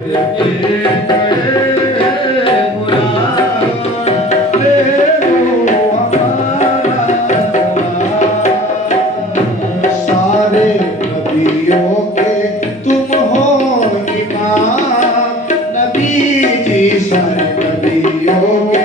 सारे नबियों के तुम हो इमाम, नबी जी सारे नबियों के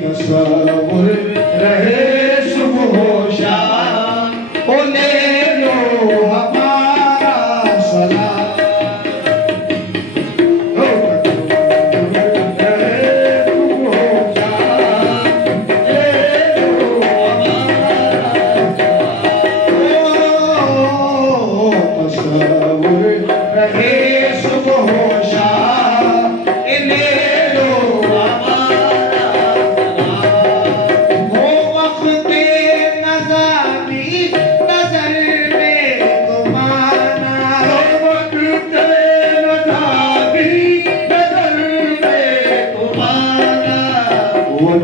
तसव्वुर रहे सुबह शाम, ओ ले लो हमारा सलाम। तसव्वुर रहे सुबह शाम, ले लो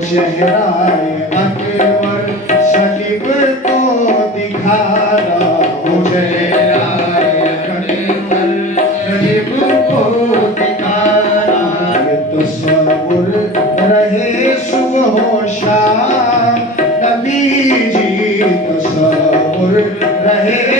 चेहरा अकबर सलीब को दिखाना, हो चेहरा अकबर सलीब को दिखाना। तसव्वुर रहे सुबह शाम, नबी जी तसव्वुर रहे